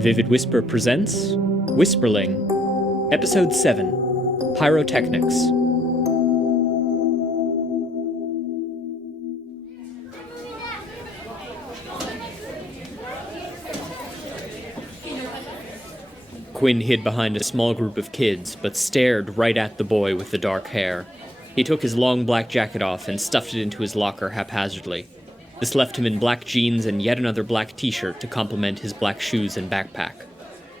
Vivid Whisper presents Whisperling, Episode 7, Pyrotechnics. Quinn hid behind a small group of kids, but stared right at the boy with the dark hair. He took his long black jacket off and stuffed it into his locker haphazardly. This left him in black jeans and yet another black t-shirt to complement his black shoes and backpack.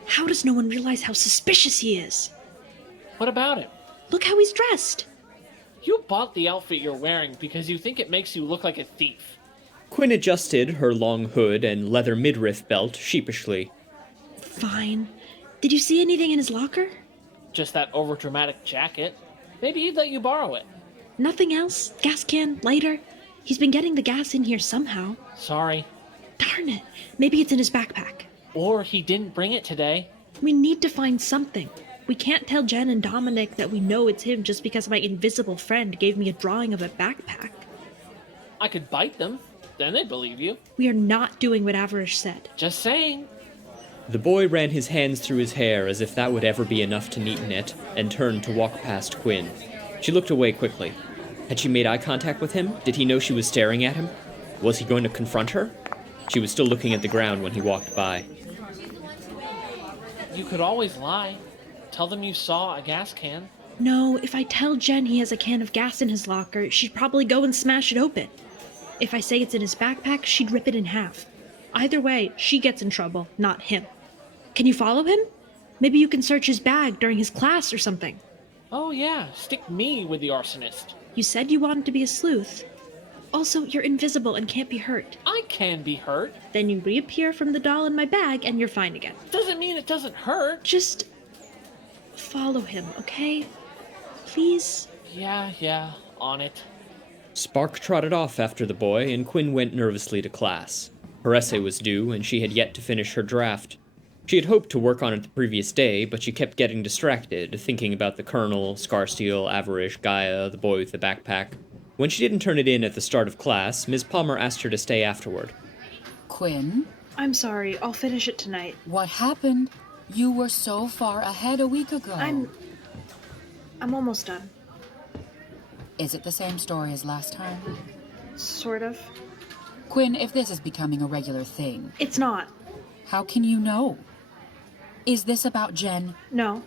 How does no one realize how suspicious he is? What about him? Look how he's dressed. You bought the outfit you're wearing because you think it makes you look like a thief. Quinn adjusted her long hood and leather midriff belt sheepishly. Fine. Did you see anything in his locker? Just that overdramatic jacket. Maybe he'd let you borrow it. Nothing else? Gas can? Lighter? He's been getting the gas in here somehow. Sorry. Darn it. Maybe it's in his backpack. Or he didn't bring it today. We need to find something. We can't tell Jen and Dominic that we know it's him just because my invisible friend gave me a drawing of a backpack. I could bite them. Then they'd believe you. We are not doing what Avarish said. Just saying. The boy ran his hands through his hair as if that would ever be enough to neaten it, and turned to walk past Quinn. She looked away quickly. Had she made eye contact with him? Did he know she was staring at him? Was he going to confront her? She was still looking at the ground when he walked by. You could always lie. Tell them you saw a gas can. No, if I tell Jen he has a can of gas in his locker, she'd probably go and smash it open. If I say it's in his backpack, she'd rip it in half. Either way, she gets in trouble, not him. Can you follow him? Maybe you can search his bag during his class or something. Oh yeah, stick me with the arsonist. You said you wanted to be a sleuth. Also, you're invisible and can't be hurt. I can be hurt. Then you reappear from the doll in my bag and you're fine again. Doesn't mean it doesn't hurt. Just follow him, okay? Please? Yeah, on it. Spark trotted off after the boy, and Quinn went nervously to class. Her essay was due, and she had yet to finish her draft. She had hoped to work on it the previous day, but she kept getting distracted, thinking about the Colonel, Scarsteel, Avarish, Gaia, the boy with the backpack. When she didn't turn it in at the start of class, Ms. Palmer asked her to stay afterward. Quinn? I'm sorry, I'll finish it tonight. What happened? You were so far ahead a week ago. I'm almost done. Is it the same story as last time? Sort of. Quinn, if this is becoming a regular thing... It's not. How can you know? Is this about Jen? No.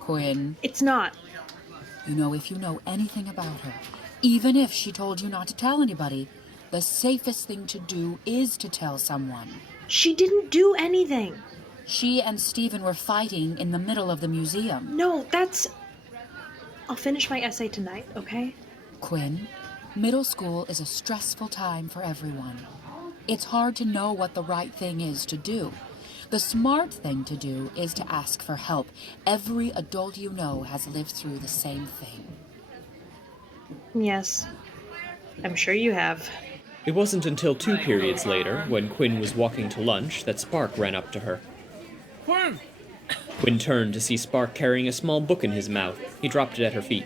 Quinn, It's not. you know if you know anything about her, even if she told you not to tell anybody, the safest thing to do is to tell someone. She didn't do anything. She and Stephen were fighting in the middle of the museum. No, that's... I'll finish my essay tonight, okay? Quinn, middle school is a stressful time for everyone. It's hard to know what the right thing is to do. The smart thing to do is to ask for help. Every adult you know has lived through the same thing. Yes. I'm sure you have. It wasn't until 2 periods later, when Quinn was walking to lunch, that Spark ran up to her. Quinn! Quinn turned to see Spark carrying a small book in his mouth. He dropped it at her feet.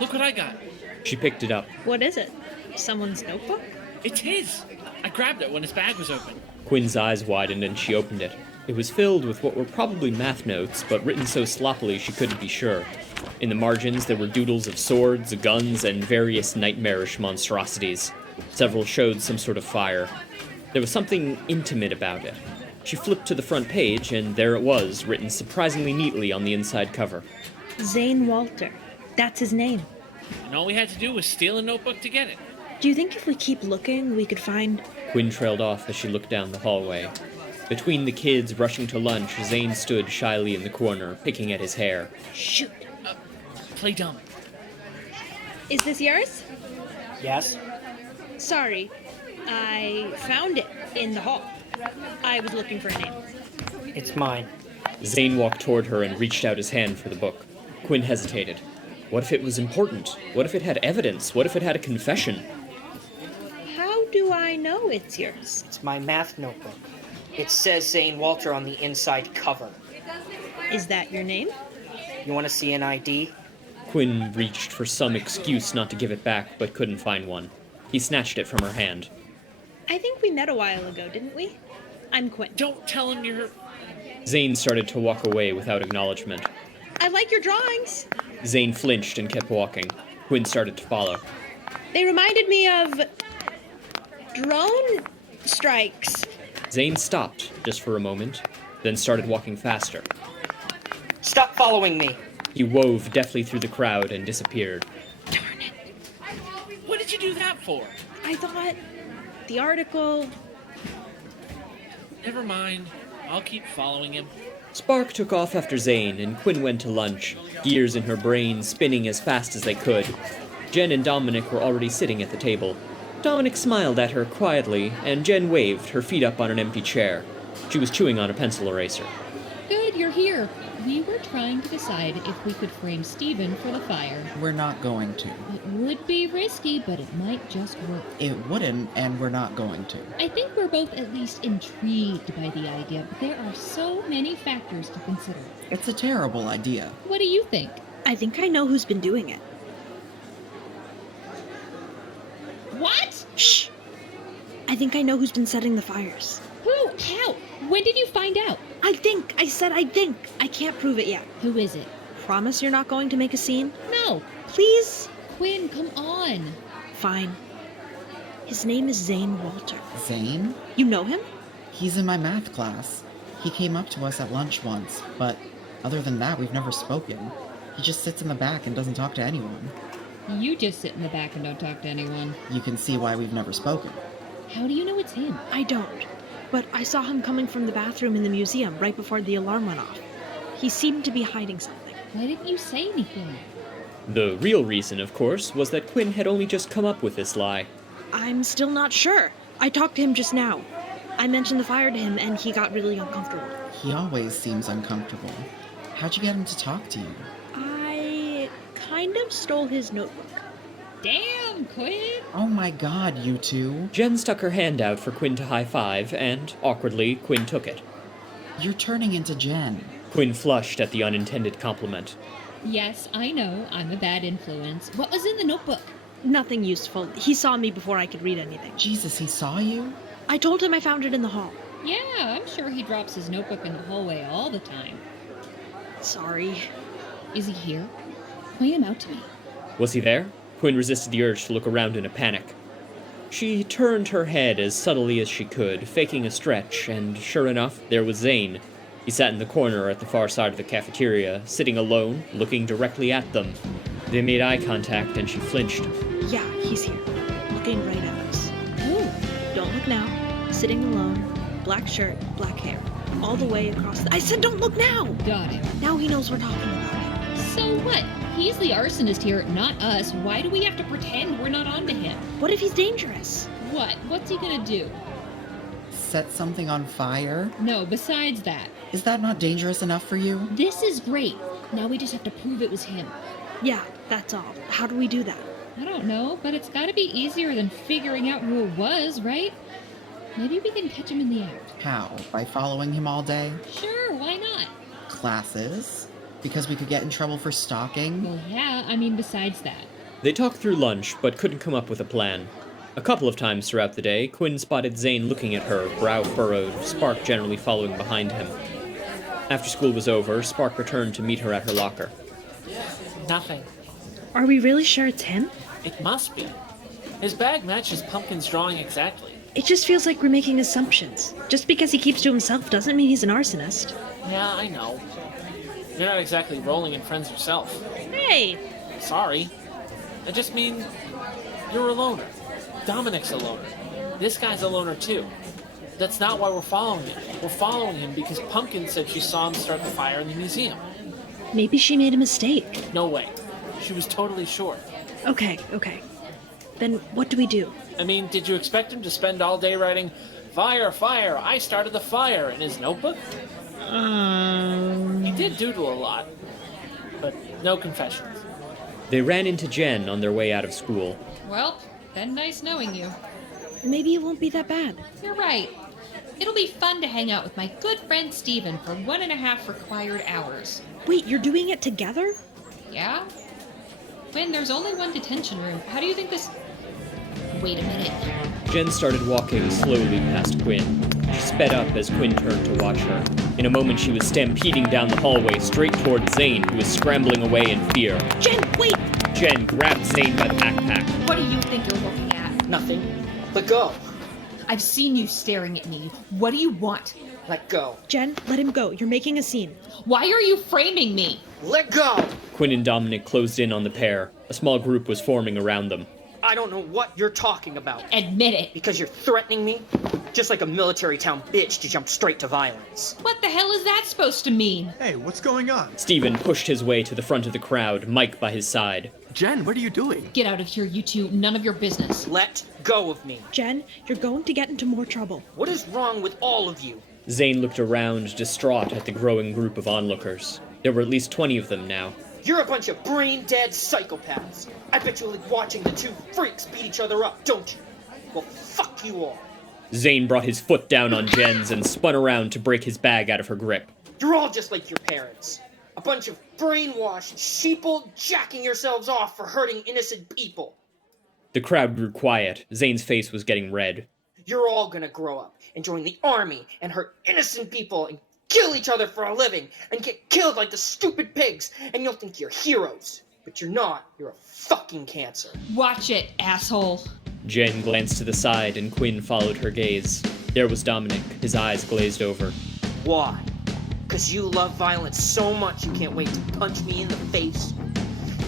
Look what I got. She picked it up. What is it? Someone's notebook? It's his. I grabbed it when his bag was open. Quinn's eyes widened and she opened it. It was filled with what were probably math notes, but written so sloppily she couldn't be sure. In the margins there were doodles of swords, guns, and various nightmarish monstrosities. Several showed some sort of fire. There was something intimate about it. She flipped to the front page, and there it was, written surprisingly neatly on the inside cover. Zane Walter. That's his name. And all we had to do was steal a notebook to get it. Do you think if we keep looking, we could find... Quinn trailed off as she looked down the hallway. Between the kids rushing to lunch, Zane stood shyly in the corner, picking at his hair. Shoot. Play dumb. Is this yours? Yes? Sorry. I found it in the hall. I was looking for a name. It's mine. Zane walked toward her and reached out his hand for the book. Quinn hesitated. What if it was important? What if it had evidence? What if it had a confession? How do I know it's yours? It's my math notebook. It says Zane Walter on the inside cover. Is that your name? You want to see an ID? Quinn reached for some excuse not to give it back, but couldn't find one. He snatched it from her hand. I think we met a while ago, didn't we? I'm Quinn. Don't tell him you're... Zane started to walk away without acknowledgement. I like your drawings. Zane flinched and kept walking. Quinn started to follow. They reminded me of drone strikes. Zane stopped, just for a moment, then started walking faster. Stop following me. He wove deftly through the crowd and disappeared. Darn it. What did you do that for? I thought the article... Never mind. I'll keep following him. Spark took off after Zane, and Quinn went to lunch, gears in her brain spinning as fast as they could. Jen and Dominic were already sitting at the table. Dominic smiled at her quietly, and Jen waved, her feet up on an empty chair. She was chewing on a pencil eraser. Good, you're here. We were trying to decide if we could frame Steven for the fire. We're not going to. It would be risky, but it might just work. It wouldn't, and we're not going to. I think we're both at least intrigued by the idea, but there are so many factors to consider. It's a terrible idea. What do you think? I think I know who's been doing it. What? Shh! I think I know who's been setting the fires. Who? How? When did you find out? I said I think. I can't prove it yet. Who is it? Promise you're not going to make a scene? No. Please? Quinn, come on. Fine. His name is Zane Walter. Zane? You know him? He's in my math class. He came up to us at lunch once, but other than that, we've never spoken. He just sits in the back and doesn't talk to anyone. You just sit in the back and don't talk to anyone. You can see why we've never spoken. How do you know it's him? I don't. But I saw him coming from the bathroom in the museum right before the alarm went off. He seemed to be hiding something. Why didn't you say anything? The real reason, of course, was that Quinn had only just come up with this lie. I'm still not sure. I talked to him just now. I mentioned the fire to him and he got really uncomfortable. He always seems uncomfortable. How'd you get him to talk to you? I kind of stole his notebook. Damn, Quinn! Oh my god, you two. Jen stuck her hand out for Quinn to high-five, and, awkwardly, Quinn took it. You're turning into Jen. Quinn flushed at the unintended compliment. Yes, I know. I'm a bad influence. What was in the notebook? Nothing useful. He saw me before I could read anything. Jesus, he saw you? I told him I found it in the hall. Yeah, I'm sure he drops his notebook in the hallway all the time. Sorry. Is he here? Point him out to me. Was he there? Quinn resisted the urge to look around in a panic. She turned her head as subtly as she could, faking a stretch, and sure enough, there was Zane. He sat in the corner at the far side of the cafeteria, sitting alone, looking directly at them. They made eye contact, and she flinched. Yeah, he's here. Looking right at us. Oh, Don't look now. Sitting alone. Black shirt, black hair. All the way across the... I said don't look now! got it. Now he knows we're talking about him. So what? He's the arsonist here, not us. Why do we have to pretend we're not onto him? What if he's dangerous? What? What's he gonna do? Set something on fire? No, besides that. Is that not dangerous enough for you? This is great. Now we just have to prove it was him. Yeah, that's all. How do we do that? I don't know, but it's gotta be easier than figuring out who it was, right? Maybe we can catch him in the act. How? By following him all day? Sure, why not? Classes? Because we could get in trouble for stalking? Well, yeah, I mean, besides that. They talked through lunch, but couldn't come up with a plan. A couple of times throughout the day, Quinn spotted Zane looking at her, brow furrowed, Spark generally following behind him. After school was over, Spark returned to meet her at her locker. Nothing. Are we really sure it's him? It must be. His bag matches Pumpkin's drawing exactly. It just feels like we're making assumptions. Just because he keeps to himself doesn't mean he's an arsonist. Yeah, I know. You're not exactly rolling in friends yourself. Hey! Sorry. I just mean, you're a loner. Dominic's a loner. This guy's a loner too. That's not why we're following him. We're following him because Pumpkin said she saw him start the fire in the museum. Maybe she made a mistake. No way. She was totally sure. Okay. Then what do we do? I mean, did you expect him to spend all day writing, "Fire, fire, I started the fire" in his notebook? He did doodle a lot, but no confessions. They ran into Jen on their way out of school. Well, been nice knowing you. Maybe it won't be that bad. You're right. It'll be fun to hang out with my good friend Steven for 1.5 required hours. Wait, you're doing it together? Yeah? When there's only one detention room, how do you think this... Wait a minute. Jen started walking slowly past Quinn. She sped up as Quinn turned to watch her. In a moment, she was stampeding down the hallway straight toward Zane, who was scrambling away in fear. Jen, wait! Jen grabbed Zane by the backpack. What do you think you're looking at? Nothing. Let go. I've seen you staring at me. What do you want? Let go. Jen, let him go. You're making a scene. Why are you framing me? Let go! Quinn and Dominic closed in on the pair. A small group was forming around them. I don't know what you're talking about. Admit it. Because you're threatening me? Just like a military town bitch to jump straight to violence. What the hell is that supposed to mean? Hey, what's going on? Stephen pushed his way to the front of the crowd, Mike by his side. Jen, what are you doing? Get out of here, you two. None of your business. Let go of me. Jen, you're going to get into more trouble. What is wrong with all of you? Zane looked around, distraught at the growing group of onlookers. There were at least 20 of them now. You're a bunch of brain-dead psychopaths. I bet you like watching the two freaks beat each other up, don't you? Well, fuck you all. Zane brought his foot down on Jen's and spun around to break his bag out of her grip. You're all just like your parents. A bunch of brainwashed sheeple jacking yourselves off for hurting innocent people. The crowd grew quiet. Zane's face was getting red. You're all gonna grow up and join the army and hurt innocent people and kill each other for a living and get killed like the stupid pigs, and you'll think you're heroes. But you're not. You're a fucking cancer. Watch it, asshole. Jen glanced to the side and Quinn followed her gaze. There was Dominic, his eyes glazed over. Why? 'Cause you love violence so much you can't wait to punch me in the face?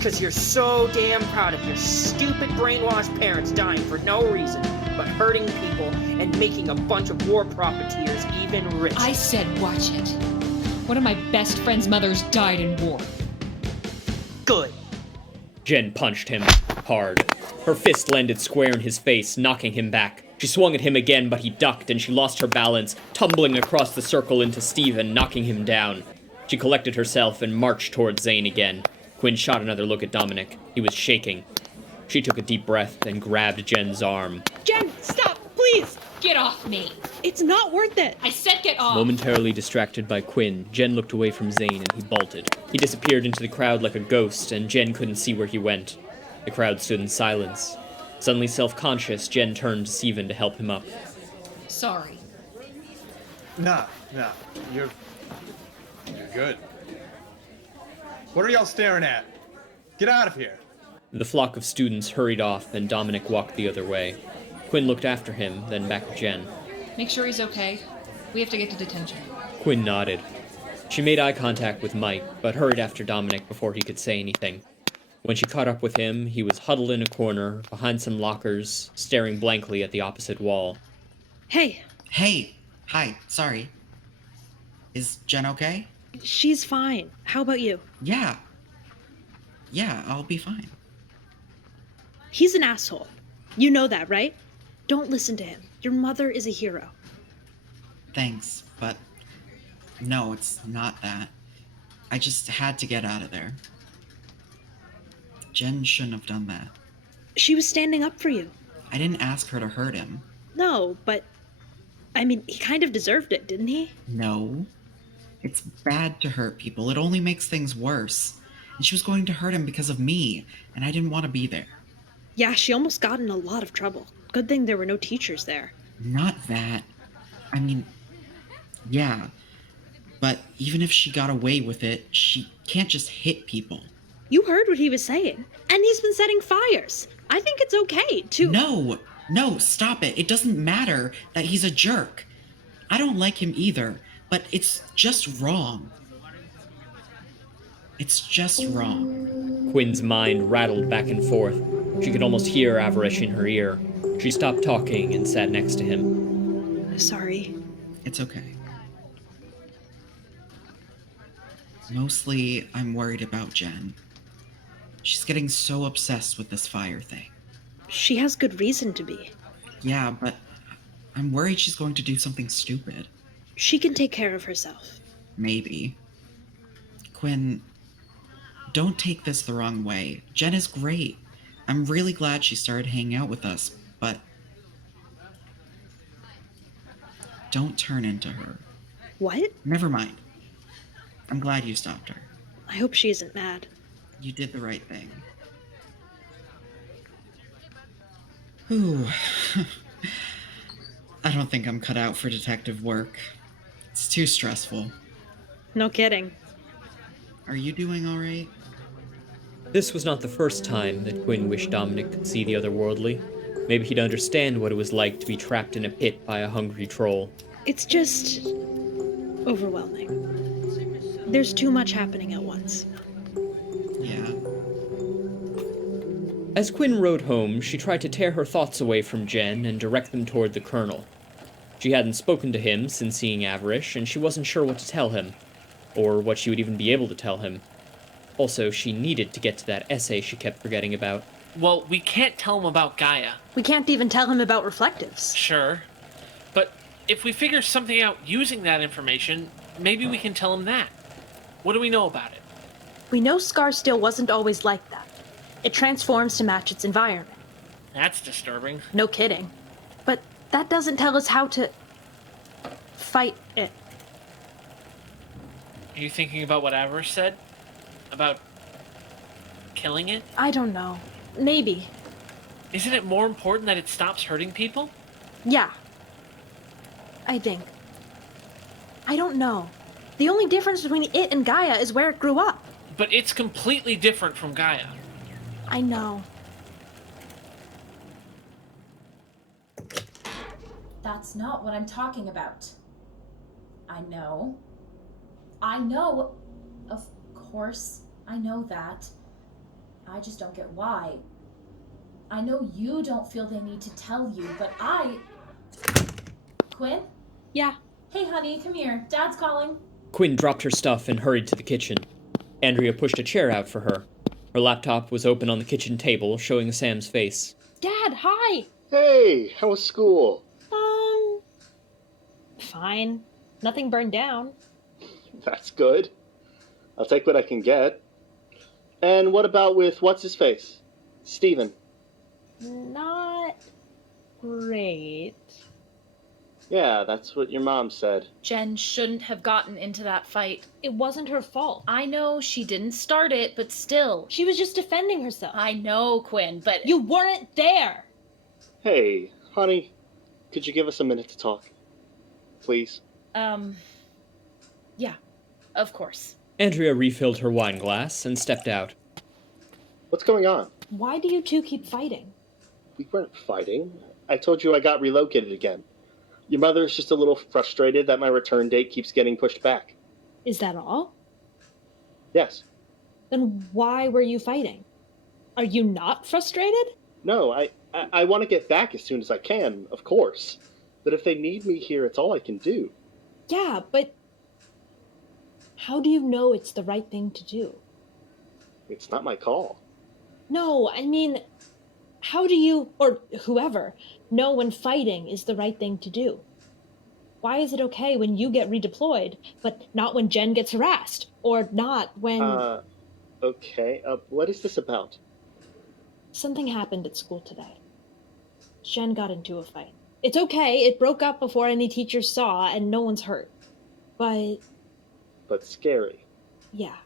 'Cause you're so damn proud of your stupid brainwashed parents dying for no reason, but hurting people and making a bunch of war profiteers even richer. I said watch it. One of my best friend's mothers died in war. Good. Jen punched him hard. Her fist landed square in his face, knocking him back. She swung at him again, but he ducked and she lost her balance, tumbling across the circle into Stephen, knocking him down. She collected herself and marched toward Zane again. Quinn shot another look at Dominic. He was shaking. She took a deep breath and grabbed Jen's arm. Jen, stop, please! Get off me. It's not worth it. I said get off. Momentarily distracted by Quinn, Jen looked away from Zane and he bolted. He disappeared into the crowd like a ghost, and Jen couldn't see where he went. The crowd stood in silence. Suddenly self-conscious, Jen turned to Stephen to help him up. Sorry. Nah, you're good. What are y'all staring at? Get out of here. The flock of students hurried off, and Dominic walked the other way. Quinn looked after him, then back at Jen. Make sure he's okay. We have to get to detention. Quinn nodded. She made eye contact with Mike, but hurried after Dominic before he could say anything. When she caught up with him, he was huddled in a corner, behind some lockers, staring blankly at the opposite wall. Hey, Hey! Hi, sorry. Is Jen okay? she's fine. How about you? Yeah. Yeah, I'll be fine. He's an asshole. You know that, right? Don't listen to him. Your mother is a hero. Thanks, but no, it's not that. I just had to get out of there. Jen shouldn't have done that. She was standing up for you. I didn't ask her to hurt him. No, but... I mean, he kind of deserved it, didn't he? No. It's bad to hurt people. It only makes things worse. And she was going to hurt him because of me, and I didn't want to be there. Yeah, she almost got in a lot of trouble. Good thing there were no teachers there. Not that. I mean, yeah. But even if she got away with it, she can't just hit people. You heard what he was saying. And he's been setting fires. I think it's okay to... No, stop it. It doesn't matter that he's a jerk. I don't like him either, but it's just wrong. It's just wrong. Quinn's mind rattled back and forth. She could almost hear Avarish in her ear. She stopped talking and sat next to him. Sorry. It's okay. Mostly, I'm worried about Jen. She's getting so obsessed with this fire thing. She has good reason to be. Yeah, but I'm worried she's going to do something stupid. She can take care of herself. Maybe. Quinn, don't take this the wrong way. Jen is great. I'm really glad she started hanging out with us, but don't turn into her. What? Never mind. I'm glad you stopped her. I hope she isn't mad. You did the right thing. Whew. I don't think I'm cut out for detective work. It's too stressful. No kidding. Are you doing alright? This was not the first time that Quinn wished Dominic could see the otherworldly. Maybe he'd understand what it was like to be trapped in a pit by a hungry troll. It's just overwhelming. There's too much happening at once. Yeah. As Quinn rode home, she tried to tear her thoughts away from Jen and direct them toward the Colonel. She hadn't spoken to him since seeing Avarish, and she wasn't sure what to tell him, or what she would even be able to tell him. Also, she needed to get to that essay she kept forgetting about. Well, we can't tell him about Gaia. We can't even tell him about reflectives. Sure. But if we figure something out using that information, maybe we can tell him that. What do we know about it? We know Scarsteel wasn't always like that. It transforms to match its environment. That's disturbing. No kidding. But that doesn't tell us how to fight it. Are you thinking about what Avarish said? About killing it? I don't know. Maybe. Isn't it more important that it stops hurting people? Yeah. I think. I don't know. The only difference between it and Gaia is where it grew up. But it's completely different from Gaia. I know. That's not what I'm talking about. I know. I know. Of course, I know that. I just don't get why. I know you don't feel they need to tell you, but Quinn? Yeah. Hey, honey, come here. Dad's calling. Quinn dropped her stuff and hurried to the kitchen. Andrea pushed a chair out for her. Her laptop was open on the kitchen table, showing Sam's face. Dad, hi! Hey, how was school? Fine. Nothing burned down. That's good. I'll take what I can get. And what about with what's-his-face? Steven. Not great. Yeah, that's what your mom said. Jen shouldn't have gotten into that fight. It wasn't her fault. I know she didn't start it, but still. She was just defending herself. I know, Quinn, but... You weren't there! Hey, honey, could you give us a minute to talk? Please? Yeah, of course. Andrea refilled her wine glass and stepped out. What's going on? Why do you two keep fighting? We weren't fighting. I told you I got relocated again. Your mother is just a little frustrated that my return date keeps getting pushed back. Is that all? Yes. Then why were you fighting? Are you not frustrated? No, I want to get back as soon as I can, of course. But if they need me here, it's all I can do. Yeah, but how do you know it's the right thing to do? It's not my call. No, I mean, how do you, or whoever, know when fighting is the right thing to do? Why is it okay when you get redeployed, but not when Jen gets harassed? Or not when... Okay. What is this about? Something happened at school today. Jen got into a fight. It's okay, it broke up before any teachers saw, and no one's hurt. But scary. yeah.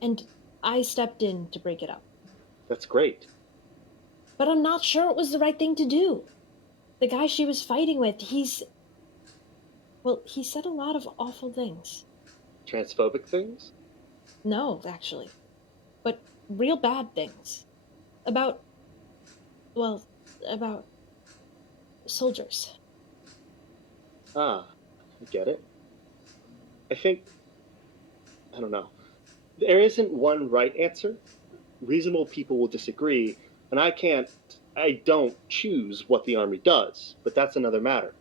And I stepped in to break it up. That's great. But I'm not sure it was the right thing to do. The guy she was fighting with, he said a lot of awful things. Transphobic things? No, actually. But real bad things. About soldiers. Ah, I get it. I don't know. There isn't one right answer. Reasonable people will disagree, and I don't choose what the Army does, but that's another matter.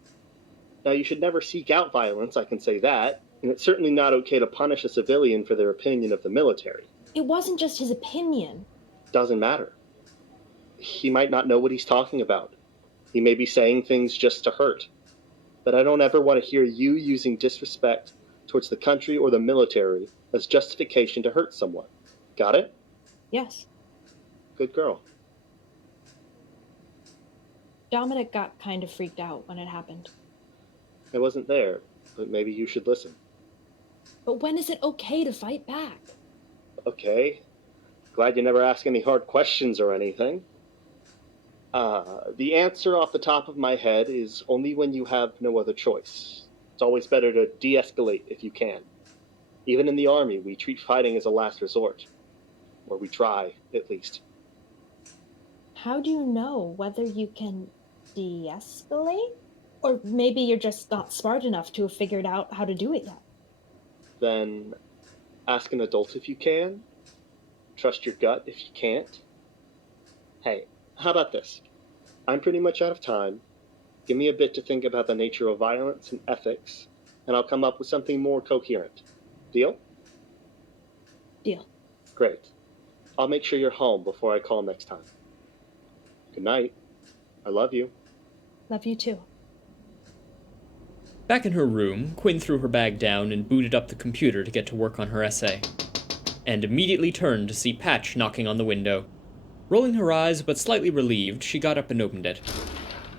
Now, you should never seek out violence, I can say that, and it's certainly not okay to punish a civilian for their opinion of the military. It wasn't just his opinion. Doesn't matter. He might not know what he's talking about. He may be saying things just to hurt. But I don't ever want to hear you using disrespect towards the country or the military as justification to hurt someone. Got it? Yes. Good girl. Dominic got kind of freaked out when it happened. I wasn't there, but maybe you should listen. But when is it okay to fight back? Okay. Glad you never ask any hard questions or anything. The answer off the top of my head is only when you have no other choice. It's always better to de-escalate if you can. Even in the army, we treat fighting as a last resort. Or we try, at least. How do you know whether you can de-escalate? Or maybe you're just not smart enough to have figured out how to do it yet. Then ask an adult if you can. Trust your gut if you can't. Hey, how about this? I'm pretty much out of time. Give me a bit to think about the nature of violence and ethics, and I'll come up with something more coherent. Deal? Deal. Great. I'll make sure you're home before I call next time. Good night. I love you. Love you too. Back in her room, Quinn threw her bag down and booted up the computer to get to work on her essay, and immediately turned to see Patch knocking on the window. Rolling her eyes but slightly relieved, she got up and opened it.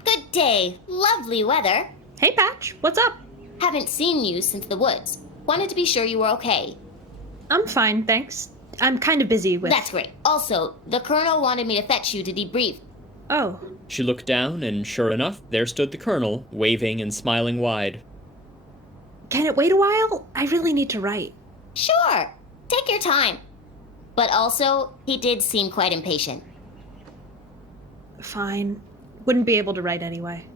Good day. Lovely weather. Hey, Patch. What's up? Haven't seen you since the woods. Wanted to be sure you were okay. I'm fine, thanks. I'm kind of busy with... That's great. Also, the Colonel wanted me to fetch you to debrief. Oh. She looked down, and sure enough, there stood the Colonel, waving and smiling wide. Can it wait a while? I really need to write. Sure. Take your time. But also, he did seem quite impatient. Fine. Wouldn't be able to write anyway.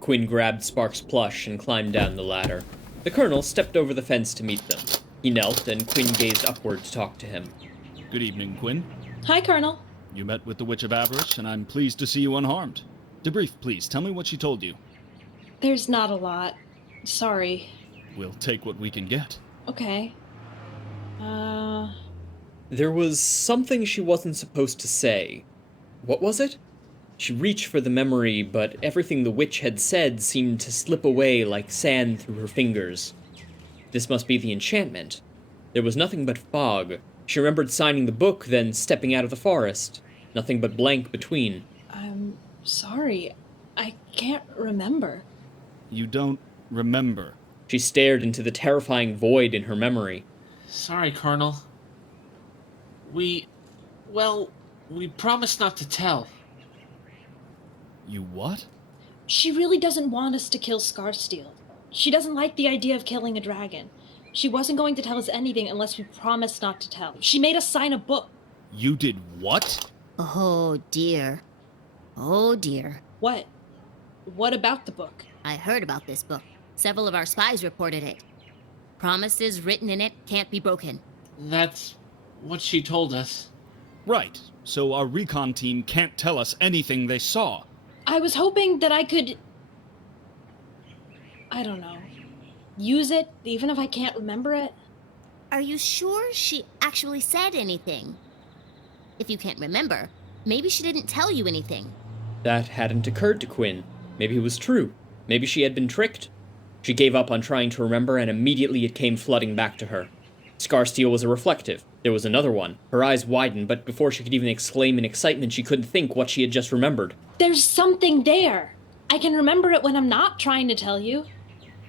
Quinn grabbed Spark's plush and climbed down the ladder. The Colonel stepped over the fence to meet them. He knelt, and Quinn gazed upward to talk to him. Good evening, Quinn. Hi, Colonel. You met with the Witch of Avarice, and I'm pleased to see you unharmed. Debrief, please. Tell me what she told you. There's not a lot. Sorry. We'll take what we can get. Okay. There was something she wasn't supposed to say. What was it? She reached for the memory, but everything the witch had said seemed to slip away like sand through her fingers. This must be the enchantment. There was nothing but fog. She remembered signing the book, then stepping out of the forest. Nothing but blank between. I'm sorry. I can't remember. You don't remember? She stared into the terrifying void in her memory. Sorry, Colonel. We promised not to tell. You what? She really doesn't want us to kill Scarsteel. She doesn't like the idea of killing a dragon. She wasn't going to tell us anything unless we promised not to tell. She made us sign a book. You did what? Oh, dear. Oh, dear. What? What about the book? I heard about this book. Several of our spies reported it. Promises written in it can't be broken. That's what she told us. Right. So our recon team can't tell us anything they saw. I was hoping that I could... I don't know. Use it, even if I can't remember it. Are you sure she actually said anything? If you can't remember, maybe she didn't tell you anything. That hadn't occurred to Quinn. Maybe it was true. Maybe she had been tricked. She gave up on trying to remember, and immediately it came flooding back to her. Scarsteel was a reflective. There was another one. Her eyes widened, but before she could even exclaim in excitement, she couldn't think what she had just remembered. There's something there. I can remember it when I'm not trying to tell you.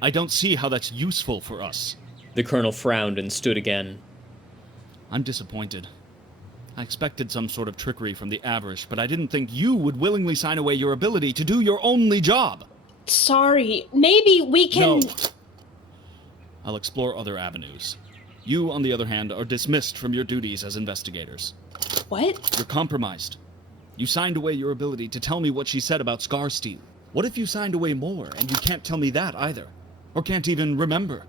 I don't see how that's useful for us. The Colonel frowned and stood again. I'm disappointed. I expected some sort of trickery from the Avarice, but I didn't think you would willingly sign away your ability to do your only job. Sorry. Maybe we can... No. I'll explore other avenues. You, on the other hand, are dismissed from your duties as investigators. What? You're compromised. You signed away your ability to tell me what she said about Scarsteel. What if you signed away more, and you can't tell me that either? Or can't even remember?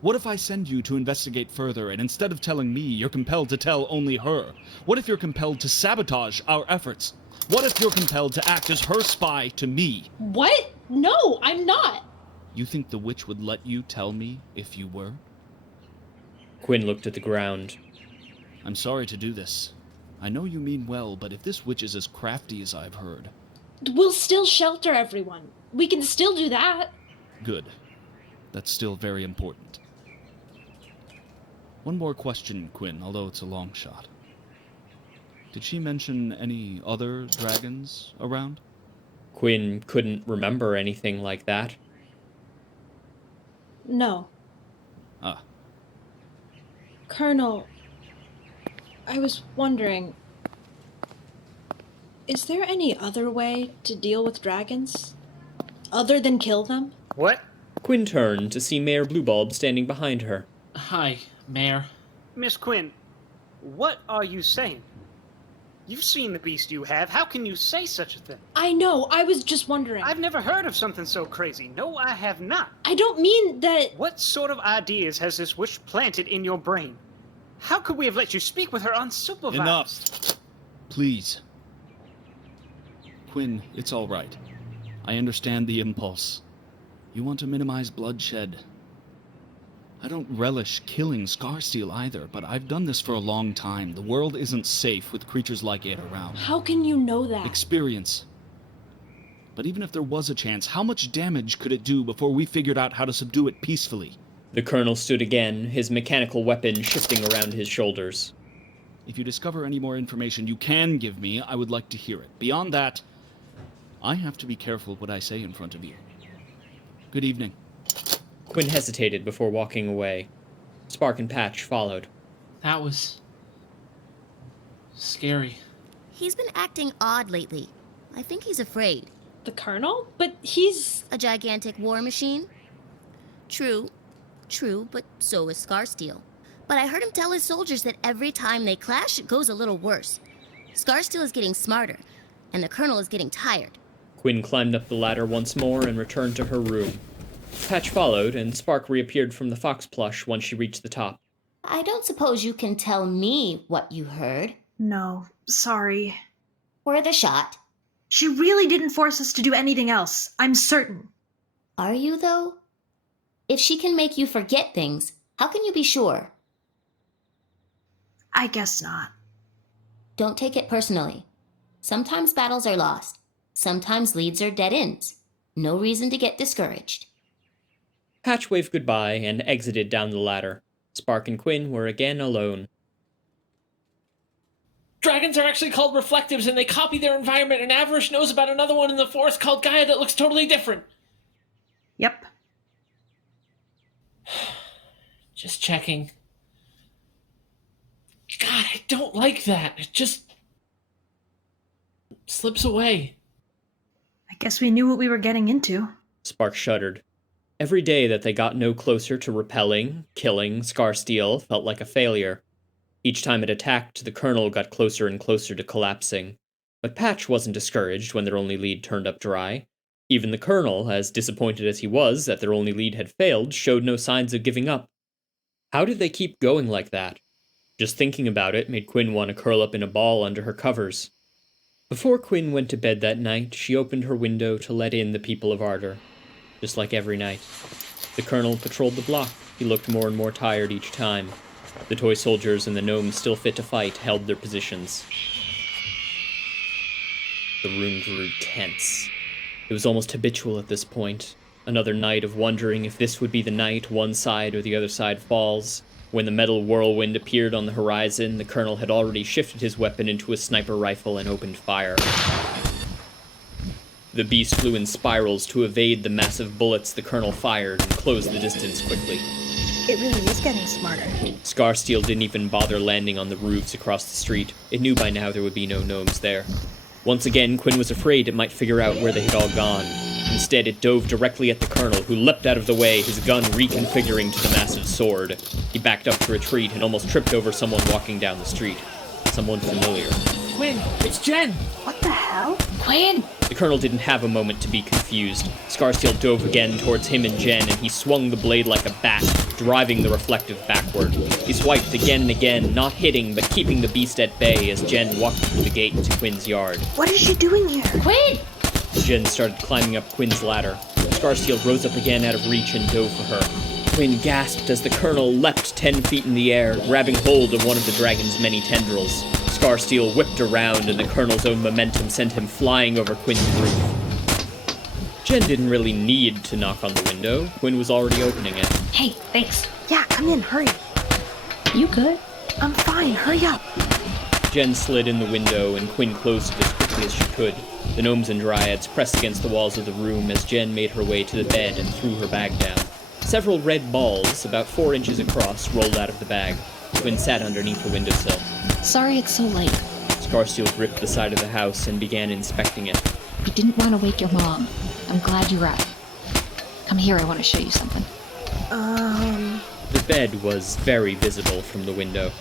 What if I send you to investigate further, and instead of telling me, you're compelled to tell only her? What if you're compelled to sabotage our efforts? What if you're compelled to act as her spy to me? What? No, I'm not. You think the witch would let you tell me if you were? Quinn looked at the ground. I'm sorry to do this. I know you mean well, but if this witch is as crafty as I've heard... We'll still shelter everyone. We can still do that. Good. That's still very important. One more question, Quinn, although it's a long shot. Did she mention any other dragons around? Quinn couldn't remember anything like that. No. Ah. Colonel, I was wondering... Is there any other way to deal with dragons? Other than kill them? What? Quinn turned to see Mayor Bluebulb standing behind her. Hi, Mayor. Miss Quinn, what are you saying? You've seen the beast you have. How can you say such a thing? I know, I was just wondering. I've never heard of something so crazy. No, I have not. I don't mean that... What sort of ideas has this witch planted in your brain? How could we have let you speak with her unsupervised? Enough. Please. Quinn, it's all right. I understand the impulse. You want to minimize bloodshed. I don't relish killing Scarsteel either, but I've done this for a long time. The world isn't safe with creatures like it around. How can you know that? Experience. But even if there was a chance, how much damage could it do before we figured out how to subdue it peacefully? The colonel stood again, his mechanical weapon shifting around his shoulders. If you discover any more information you can give me, I would like to hear it. Beyond that, I have to be careful what I say in front of you. Good evening. Quinn hesitated before walking away. Spark and Patch followed. That was... scary. He's been acting odd lately. I think he's afraid. The colonel? But he's... A gigantic war machine? True, but so is Scarsteel. But I heard him tell his soldiers that every time they clash, it goes a little worse. Scarsteel is getting smarter, and the colonel is getting tired. Quinn climbed up the ladder once more and returned to her room. Patch followed, and Spark reappeared from the fox plush once she reached the top. I don't suppose you can tell me what you heard. No, sorry. Worth a shot. She really didn't force us to do anything else, I'm certain. Are you, though? If she can make you forget things, how can you be sure? I guess not. Don't take it personally. Sometimes battles are lost. Sometimes leads are dead ends. No reason to get discouraged. Patch waved goodbye and exited down the ladder. Spark and Quinn were again alone. Dragons are actually called reflectives, and they copy their environment, and Avarice knows about another one in the forest called Gaia that looks totally different. Yep. Just checking. God, I don't like that. It just... slips away. I guess we knew what we were getting into. Spark shuddered. Every day that they got no closer to repelling, killing, Scarsteel felt like a failure. Each time it attacked, the colonel got closer and closer to collapsing. But Patch wasn't discouraged when their only lead turned up dry. Even the colonel, as disappointed as he was that their only lead had failed, showed no signs of giving up. How did they keep going like that? Just thinking about it made Quinn want to curl up in a ball under her covers. Before Quinn went to bed that night, she opened her window to let in the people of Ardor. Just like every night. The colonel patrolled the block. He looked more and more tired each time. The toy soldiers and the gnomes still fit to fight held their positions. The room grew tense. It was almost habitual at this point. Another night of wondering if this would be the night one side or the other side falls. When the metal whirlwind appeared on the horizon, the colonel had already shifted his weapon into a sniper rifle and opened fire. The beast flew in spirals to evade the massive bullets the colonel fired and closed the distance quickly. It really is getting smarter. Scarsteel didn't even bother landing on the roofs across the street. It knew by now there would be no gnomes there. Once again, Quinn was afraid it might figure out where they had all gone. Instead, it dove directly at the colonel, who leapt out of the way, his gun reconfiguring to the massive sword. He backed up to retreat and almost tripped over someone walking down the street. Someone familiar. Quinn, it's Jen! What the hell? Quinn! The colonel didn't have a moment to be confused. Scarsteel dove again towards him and Jen, and he swung the blade like a bat, driving the reflective backward. He swiped again and again, not hitting, but keeping the beast at bay as Jen walked through the gate into Quinn's yard. What is she doing here? Quinn! Jen started climbing up Quinn's ladder. Scarsteel rose up again out of reach and dove for her. Quinn gasped as the colonel leapt 10 feet in the air, grabbing hold of one of the dragon's many tendrils. Scarsteel whipped around, and the colonel's own momentum sent him flying over Quinn's roof. Jen didn't really need to knock on the window. Quinn was already opening it. Hey, thanks. Yeah, come in, hurry. You good? I'm fine, hurry up. Jen slid in the window, and Quinn closed it as quickly as she could. The gnomes and dryads pressed against the walls of the room as Jen made her way to the bed and threw her bag down. Several red balls, about 4 inches across, rolled out of the bag. Quinn sat underneath the windowsill. Sorry it's so late. Scarsteel gripped the side of the house and began inspecting it. I didn't want to wake your mom. I'm glad you're up. Come here, I want to show you something. The bed was very visible from the window.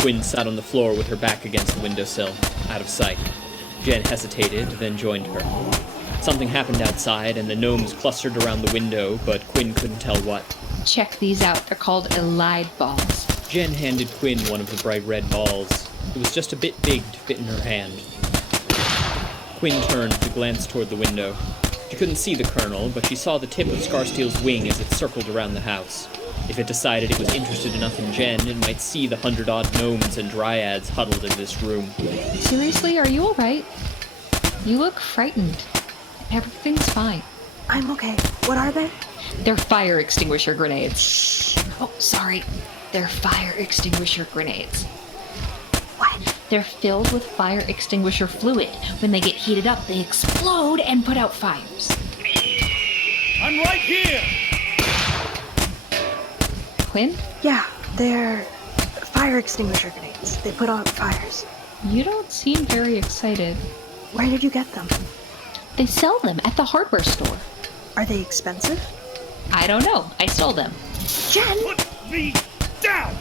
Quinn sat on the floor with her back against the windowsill, out of sight. Jen hesitated, then joined her. Something happened outside, and the gnomes clustered around the window, but Quinn couldn't tell what. Check these out. They're called Elide balls. Jen handed Quinn one of the bright red balls. It was just a bit big to fit in her hand. Quinn turned to glance toward the window. She couldn't see the colonel, but she saw the tip of Scarsteel's wing as it circled around the house. If it decided it was interested enough in Jen, it might see the 100-odd gnomes and dryads huddled in this room. Seriously, are you alright? You look frightened. Everything's fine. I'm okay. What are they? They're fire extinguisher grenades. Oh, sorry. They're fire extinguisher grenades. What? They're filled with fire extinguisher fluid. When they get heated up, they explode and put out fires. I'm right here! Quinn? Yeah, they're fire extinguisher grenades. They put out fires. You don't seem very excited. Where did you get them? They sell them at the hardware store. Are they expensive? I don't know. I stole them. Jen! Put me down!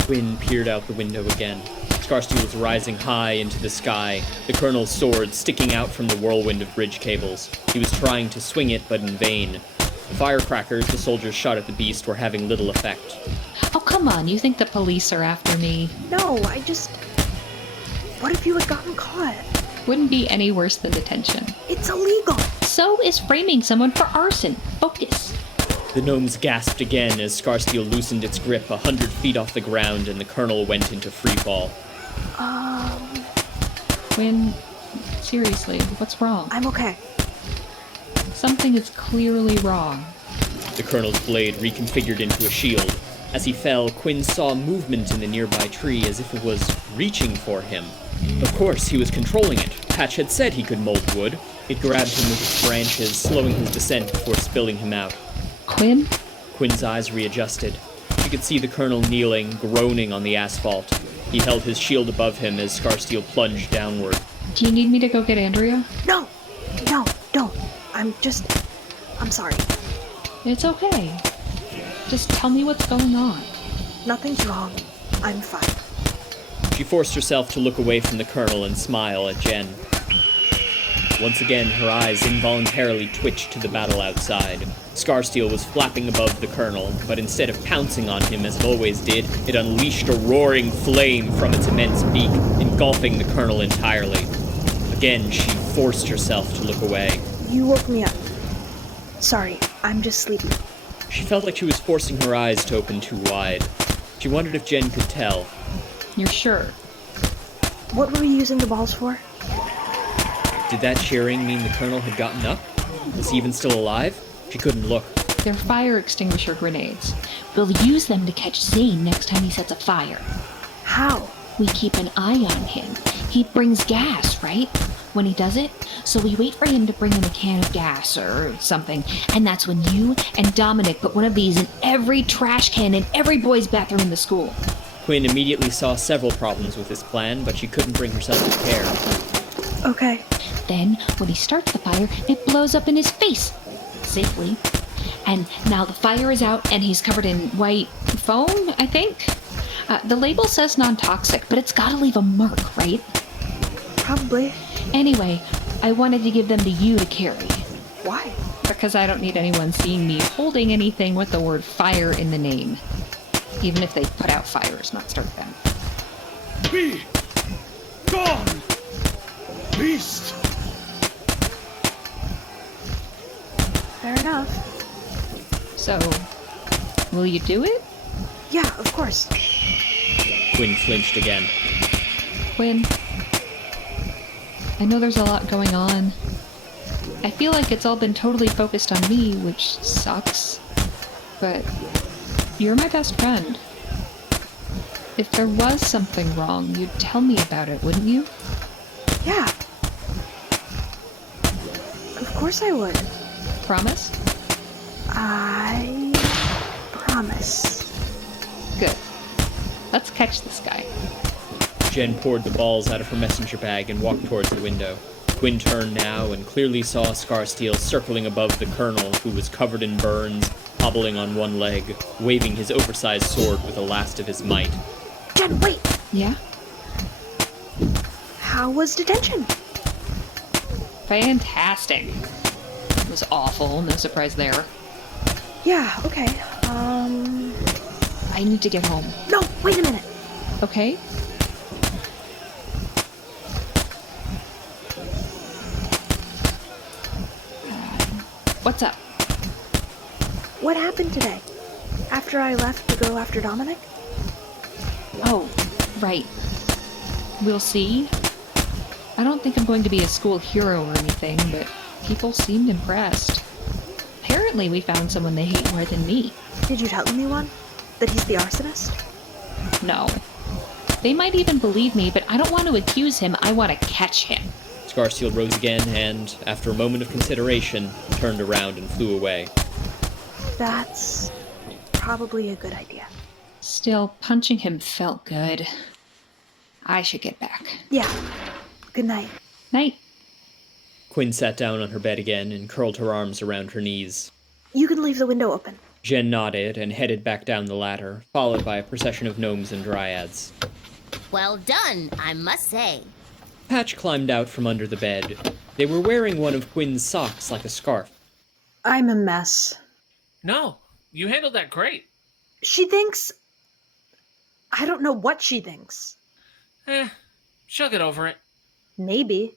Quinn peered out the window again. Scarsteel was rising high into the sky, the colonel's sword sticking out from the whirlwind of bridge cables. He was trying to swing it, but in vain. The firecrackers the soldiers shot at the beast were having little effect. Oh, come on. You think the police are after me? No, what if you had gotten caught? Wouldn't be any worse than detention. It's illegal. So is framing someone for arson. Focus. The gnomes gasped again as Scarsteel loosened its grip 100 feet off the ground and the colonel went into freefall. Quinn, seriously, what's wrong? I'm okay. Something is clearly wrong. The colonel's blade reconfigured into a shield. As he fell, Quinn saw movement in the nearby tree as if it was reaching for him. Of course, he was controlling it. Patch had said he could mold wood. It grabbed him with its branches, slowing his descent before spilling him out. Quinn? Quinn's eyes readjusted. She could see the colonel kneeling, groaning on the asphalt. He held his shield above him as Scarsteel plunged downward. Do you need me to go get Andrea? No, don't. I'm sorry. It's okay. Just tell me what's going on. Nothing's wrong. I'm fine. She forced herself to look away from the colonel and smile at Jen. Once again, her eyes involuntarily twitched to the battle outside. Scarsteel was flapping above the colonel, but instead of pouncing on him as it always did, it unleashed a roaring flame from its immense beak, engulfing the colonel entirely. Again, she forced herself to look away. You woke me up. Sorry, I'm just sleepy. She felt like she was forcing her eyes to open too wide. She wondered if Jen could tell. You're sure? What were we using the balls for? Did that cheering mean the colonel had gotten up? Was he even still alive? She couldn't look. They're fire extinguisher grenades. We'll use them to catch Zane next time he sets a fire. How? We keep an eye on him. He brings gas, right? When he does it, so we wait for him to bring in a can of gas or something, and that's when you and Dominic put one of these in every trash can in every boy's bathroom in the school. Quinn immediately saw several problems with this plan, but she couldn't bring herself to care. Okay. Then, when he starts the fire, it blows up in his face. Safely. And now the fire is out, and he's covered in white foam, I think? The label says non-toxic, but it's gotta leave a mark, right? Probably. Anyway, I wanted to give them to you to carry. Why? Because I don't need anyone seeing me holding anything with the word fire in the name. Even if they put out fires, not start them. Be gone, beast! Fair enough. So, will you do it? Yeah, of course. Quinn flinched again. Quinn, I know there's a lot going on. I feel like it's all been totally focused on me, which sucks. But you're my best friend. If there was something wrong, you'd tell me about it, wouldn't you? Yeah. Of course I would. Promise? I promise. Good. Let's catch this guy. Jen poured the balls out of her messenger bag and walked towards the window. Quinn turned now and clearly saw Scarsteel circling above the colonel, who was covered in burns, hobbling on one leg, waving his oversized sword with the last of his might. Jen, wait! Yeah? How was detention? Fantastic. It was awful, no surprise there. Yeah, okay. I need to get home. No, wait a minute. Okay? What's up? What happened today? After I left to go after Dominic? Oh, right. We'll see. I don't think I'm going to be a school hero or anything, but people seemed impressed. Apparently we found someone they hate more than me. Did you tell anyone? That he's the arsonist? No. They might even believe me, but I don't want to accuse him. I want to catch him. Scarsteel rose again and, after a moment of consideration, turned around and flew away. That's probably a good idea. Still, punching him felt good. I should get back. Yeah. Good night. Night. Quinn sat down on her bed again and curled her arms around her knees. You can leave the window open. Jen nodded and headed back down the ladder, followed by a procession of gnomes and dryads. Well done, I must say. Patch climbed out from under the bed. They were wearing one of Quinn's socks like a scarf. I'm a mess. No, you handled that great. She thinks... I don't know what she thinks. She'll get over it. Maybe.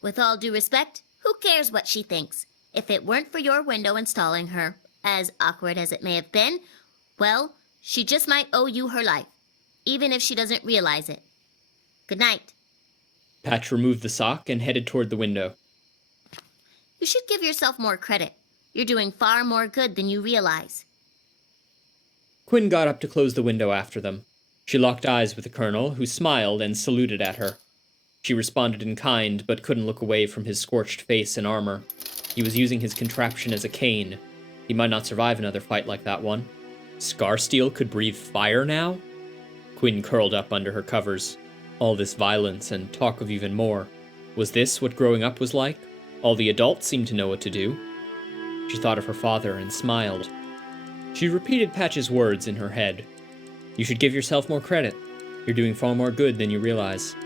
With all due respect, who cares what she thinks? If it weren't for your window installing her, as awkward as it may have been, well, she just might owe you her life, even if she doesn't realize it. Good night. Patch removed the sock and headed toward the window. You should give yourself more credit. You're doing far more good than you realize. Quinn got up to close the window after them. She locked eyes with the colonel, who smiled and saluted at her. She responded in kind, but couldn't look away from his scorched face and armor. He was using his contraption as a cane. He might not survive another fight like that one. Scarsteel could breathe fire now? Quinn curled up under her covers. All this violence and talk of even more. Was this what growing up was like? All the adults seemed to know what to do. She thought of her father and smiled. She repeated Patch's words in her head. You should give yourself more credit. You're doing far more good than you realize.